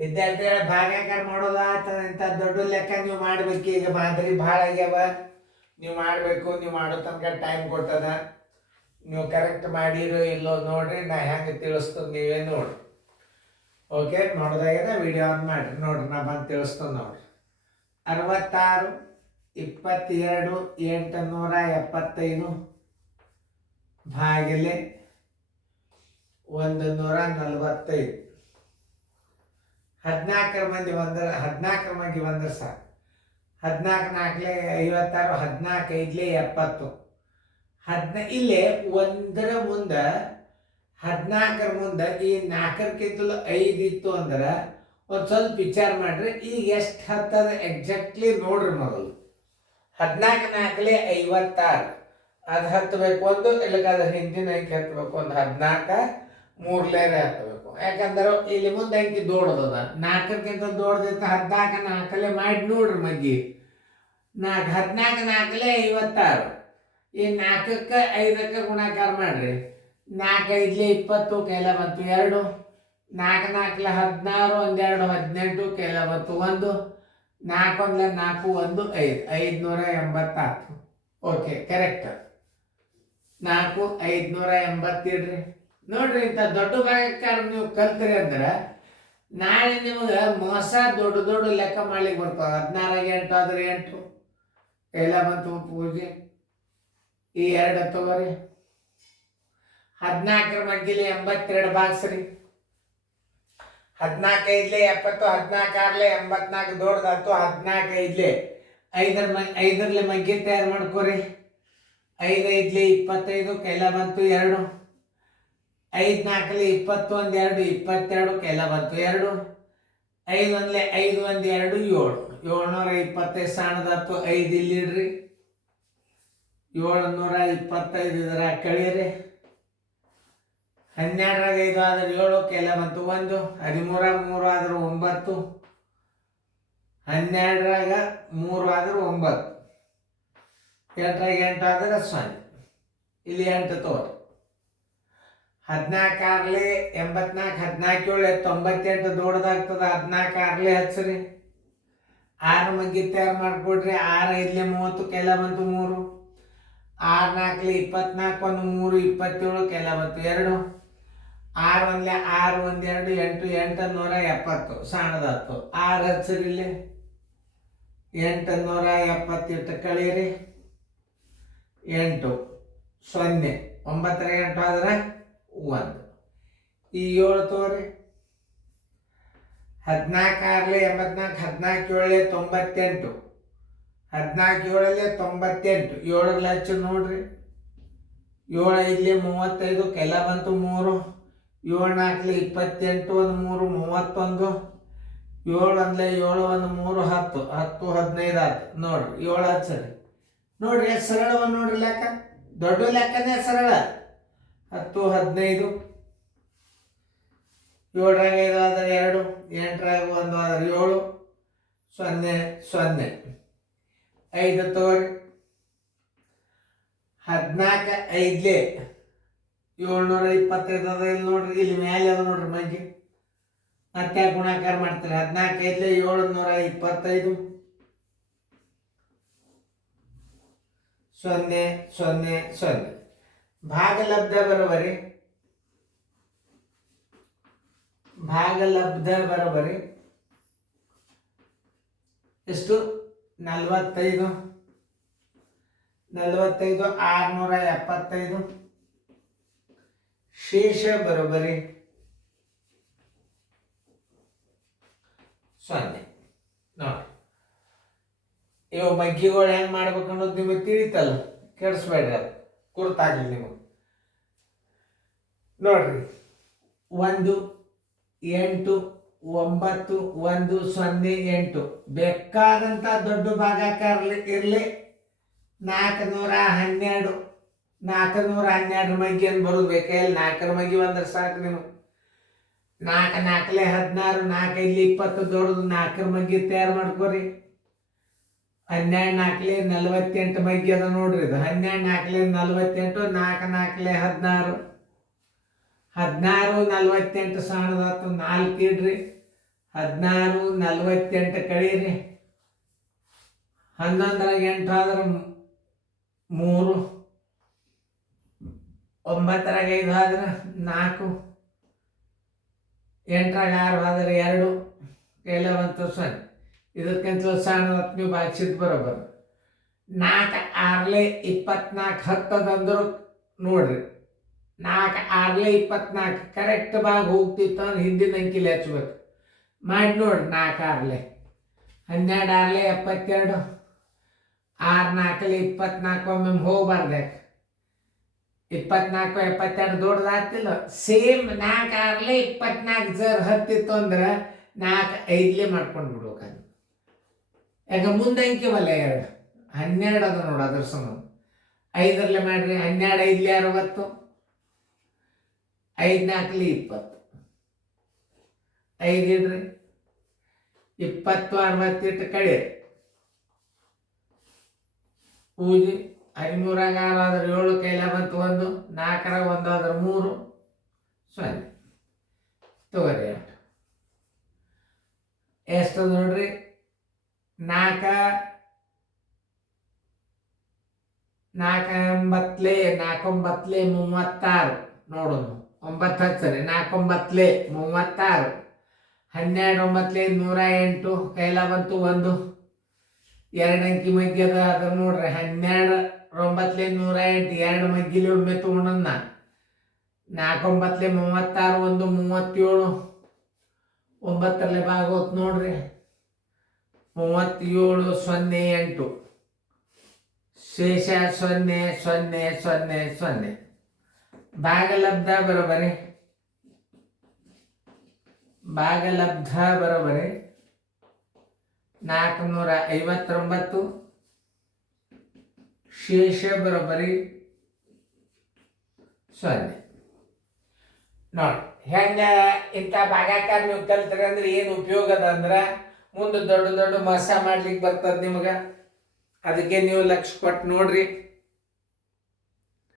ವಿದ್ಯಾರ್ಥಿಗಳ ಭಾಗಾಕಾರ ಮಾಡೋದಾತ ಇಂಥ ದೊಡ್ಡ ಲೆಕ್ಕ ನೀವು ಮಾಡ್ಬೇಕು. ಈಗ ಮಾದರಿ ಭಾಳ ಆಗ್ಯಾವ, ನೀವು ಮಾಡಬೇಕು. ನೀವು ಮಾಡೋ ತನಕ ಟೈಮ್ ಕೊಟ್ಟದ. ನೀವು ಕರೆಕ್ಟ್ ಮಾಡಿರೋ ಇಲ್ಲೋ ನೋಡ್ರಿ, ನಾ ಹೆಂಗೆ ತಿಳಿಸ್ತದೆ ನೀವೇ ನೋಡ್ರಿ. ಓಕೆ, ನೋಡ್ದಾಗೇನ ವಿಡಿಯೋ ಆನ್ ಮಾಡಿರಿ. ನೋಡ್ರಿ ನಾ ಬಂದು ತಿಳಿಸ್ತದೆ ನೋಡ್ರಿ. 66 22 875 ಭಾಗಿಲೆ 145. 14 ಮಂದಿ ಬಂದ್ರೆ 14 ಮಂದಿ ಬಂದ್ರೆ ಸಾಕು. 14 4 56, 14 5 70. ಇಲ್ಲೇ ಒಂದರ ಮುಂದೆ 14 ಮುಂದೆ ಈ 4ಕ್ಕಿಂತಲೂ 5 ಇತ್ತು ಅಂದ್ರೆ ಒಂದು ಸ್ವಲ್ಪ ವಿಚಾರ ಮಾಡ್ರಿ. ಈಗ ಎಷ್ಟು ಹತ್ತದ ಎಕ್ಸಾಕ್ಟ್ಲಿ ನೋಡ್ರಿ. ಮೊದಲು 14 4 56 ಅದು ಹತ್ತಬೇಕು ಒಂದು, ಇಲ್ಲಕ್ಕಾದ್ರೆ ಹಿಂದಿನ ಅಂಕಿ ಹತ್ತಬೇಕು ಒಂದು. 14 3 ಹತ್ತಬೇಕು. ಯಾಕಂದ್ರೆ ಇಲ್ಲಿ ಮುಂದೆ ಅಂಕಿ ದೊಡ್ಡದ, 4ಕ್ಕಿಂತ ದೊಡ್ಡದಿತ್ತು. 14 4 ಮಾಡಿ ನೋಡ್ರಿ ಮಗ್ಗಿ. 14 4 56. ಈ 4ಕ್ಕೆ 5ಕ್ಕೆ ಗುಣಾಕಾರ ಮಾಡ್ರಿ. 4 5 20 ಕೈಲ ಬಂತು 2. 4 4 16 1 2 18 ಕೈಲ ಬಂತು 1. 4 1 4 1 5 580. Okay, correct. 4 580 ಇಡ್ರಿ. ನೋಡ್ರಿ, ಇಂಥ ದೊಡ್ಡ ಭಾಗಕಾರ ನೀವು ಕಲ್ತ್ರಿ ಅಂದ್ರೆ ನಾಳೆ ನಿಮ್ಗೆ ಮೋಸ ದೊಡ್ಡ ದೊಡ್ಡ ಲೆಕ್ಕ ಮಾಡ್ಲಿಕ್ಕೆ ಬರ್ತಾವ. 16 8 ಆದ್ರೆ 8 ಕೈಲ ಬಂತು ಪೂಜೆ. ಈ 2 ತಗೋರಿ. 14 ಮಗ್ಗಿಲಿ 82 ಭಾಗಿಸ್ರಿ. 14 5 70, 14 84 ದೊಡ್ಡದಾಯ್ತು. 14 5 5 ಮಗ್ಗಿ ತಯಾರು ಮಾಡ್ಕೋರಿ. 5 5 25 ಕೈಲ ಬಂತು 2. 5 4 21 2 22 ಕೈಲ ಬಂತು 2. 5 1 5 1 2 7 725 ಸಣ್ಣದಾಯ್ತು. 5 ಇಲ್ಲಿಡ್ರಿ. 725 ಇದರ ಕಳೀರಿ. 12 5 ಆದ್ರೆ 7 ಕೈಲ ಬಂತು 1. 13 3 ಆದ್ರೆ 9. 12 3 ಆದ್ರೆ 9. 8 8 ಆದ್ರೆ 0. ಇಲ್ಲಿ 8 ತೋರಿ. 14 84 14 7 98 ದೊಡ್ಡದಾಗ್ತದ. 14 ಹಚ್ಚ್ರಿ. 6 ಮಗ್ಗಿ ತಯಾರು ಮಾಡ್ಕೊಡ್ರಿ. 6 5 30 ಕೈಲ ಬಂತು 3. 6 4 24 1 3 27 ಕೈಲ ಬಂತು 2. 6 1 6 1 2 8 870 ಸಣ್ಣದಾಯ್ತು. 6 ಹಚ್ಚ್ರಿ. ಇಲ್ಲಿ 870 ಕಳೀರಿ. 8 0 9 8 ಆದ್ರೆ 1. ಈ 7 ತೋರಿ. 14 6 84 14 7 98. 14 7 7 ಹಚ್ಚಿ ನೋಡ್ರಿ. 7 5 35 ಕೈಲ ಬಂತು 3. 7 4 28 1 3 31. 7 1 7 1 3 10 10 15 ಆಯ್ತು. ನೋಡ್ರಿ 7 ಹಚ್ಚರಿ. ನೋಡ್ರಿ ಎಷ್ಟು ಸರಳವ ನೋಡ್ರಿ ಲೆಕ್ಕ. ದೊಡ್ಡ ಲೆಕ್ಕನೇ ಸರಳ. 10 15. 7 5 ಆದ್ರೆ 2. 8 1 ಆದ್ರೆ 7. 0 0 5 ತೋರಿ. 14 5 725 ಅದ. ಇಲ್ಲಿ ನೋಡ್ರಿ, ಇಲ್ಲಿ ಮೇಲೆ ಅದ ನೋಡ್ರಿ ಮಗ್ಗಿ. ಮತ್ತೆ ಗುಣಾಕಾರ ಮಾಡ್ತಾರೆ. 14 5 725. 0 0 0. ಭಾಗಲಬ್ಧ ಬರೋಬರಿ. ಭಾಗಲಬ್ಧ ಬರೋಬರಿ ಎಷ್ಟು? 45 45 675. ಶೇಷ ಬರೋಬರಿ 0. ನೋಡಿ, ಇವು ಮಗ್ಗಿಗಳು ಹೆಂಗೆ ಮಾಡ್ಬೇಕು ಅನ್ನೋದು ನಿಮಗೆ ತಿಳಿತಲ್ಲ. ಕೆಡಿಸ್ಬೇಡ್ರಿ, ಅದು ಗುರ್ತಾಗಲಿ ನಿಮಗೆ. ನೋಡ್ರಿ, 1 8 9 1 0 8 ಬೇಕಾದಂಥ ದೊಡ್ಡ ಭಾಗಾಕಾರ ಇರಲಿ. 412 412 ಮಗ್ಗಿ ಅಂತ ಬರೋದು ಬೇಕಾಗಿಲ್ಲ. 4 ಮಗ್ಗಿ ಬಂದ್ರೆ ಸಾಕು ನೀವು. 4 4 16 4 5 20 ದೊಡ್ಡದು 4 ಮಗ್ಗಿ ತಯಾರು ಮಾಡ್ಕೋರಿ. 12 4 48 ಮಗ್ಗಿ ಅದ ನೋಡ್ರಿ. ಇದು 12 4 48 4 4 16 16 48 ಸಣ್ಣದಾಯ್ತು. 4 ಇಡ್ರಿ. 16 48 ಕಳೀರಿ. 11ರಾಗ 8 ಆದ್ರೆ 3, 9ರಾಗ 5 ಆದ್ರೆ 4, 8ರಾಗ 6 ಆದ್ರೆ 2, ಕೈಲ ಬಂತು 0. ಇದಕ್ಕಿಂತ ಸಣ್ಣ ನೀವು ಭಾಗಿಸಿದ್ ಬರೋಬರ್. 4 6 24 ಹತ್ತದಂದ್ರು ನೋಡ್ರಿ. 4 6 24 ಕರೆಕ್ಟ್ ಭಾಗ ಹೋಗ್ತಿತ್ತು ಅಂದ್ರೆ ಹಿಂದಿನ ಅಂಕಿಲಿ ಹಚ್ಬೇಕು. ಮಾಡಿ ನೋಡ್ರಿ. 4 6 12 6 72, 6 4 24 ಒಮ್ಮೆ ಹೋಗ್ಬಾರ್ದು. 24 72 ದೊಡ್ಡದಾಗ್ತಿಲ್ಲ. ಸೇಮ್ 4 6 24 ಜರ್ ಹತ್ತಿತ್ತು ಅಂದ್ರೆ 4 5 ಮಾಡ್ಕೊಂಡು ಬಿಡ್ಬೇಕು. ಯಾಕ ಮುಂದೆ ಅಂಕಿವಲ್ಲ 2 12 ಅದ ನೋಡು. ಅದ್ರ ಸಂಬಂಧ 5ರಲ್ಲೇ ಮಾಡ್ರಿ. 12 5 60, 5 4 20, 5 ಇಡ್ರಿ. 20 68 ಕಡಿಯರಿ. ಪೂಜೆ 13ರಾಗ 6 ಆದ್ರೆ 7, ಕೈಲ ಬಂತು 1, 4ರಾಗ 1 ಆದ್ರೆ 3, 0. ತಗೋರಿ ಎಷ್ಟು ನೋಡ್ರಿ. 4 4 9 36 ನೋಡೋಣ. 9 ಹಚ್ಚರಿ. 4 9 36, 12 9 108, ಕೈಲ ಬಂತು 1, 2 ಅಂಕಿ ಮಗ್ಗಿ ಅದ ನೋಡ್ರಿ. 12 9 108 2 ಮಗ್ಗಿಲಿ ಒಮ್ಮೆ ತಗೊಂಡನ್ನ. 4 9 36, 1 37, 9ರಲ್ಲೇ ಭಾಗ ಹೋತ್ ನೋಡ್ರಿ. 37 0 8, ಶೇಷ 0 0 0 0. ಭಾಗಲಬ್ಧ ಬರೋಬರಿ. ಭಾಗಲಬ್ಧ ಬರೋಬರಿ 459. ಶೇಷ ಬರೋಬರಿ 0. ನೋಡಿ ಹೆಂಗ ಇಂಥ ಭಾಗಾಕಾರ ನೀವು ಕಲ್ತ್ರಿ ಅಂದ್ರೆ ಏನು ಉಪಯೋಗ ಅದ ಅಂದ್ರೆ ಮುಂದೆ ದೊಡ್ಡ ದೊಡ್ಡ ಮಸ ಮಾಡ್ಲಿಕ್ಕೆ ಬರ್ತದ ನಿಮಗೆ. ಅದಕ್ಕೆ ನೀವು ಲಕ್ಷ ಕೊಟ್ಟು ನೋಡ್ರಿ.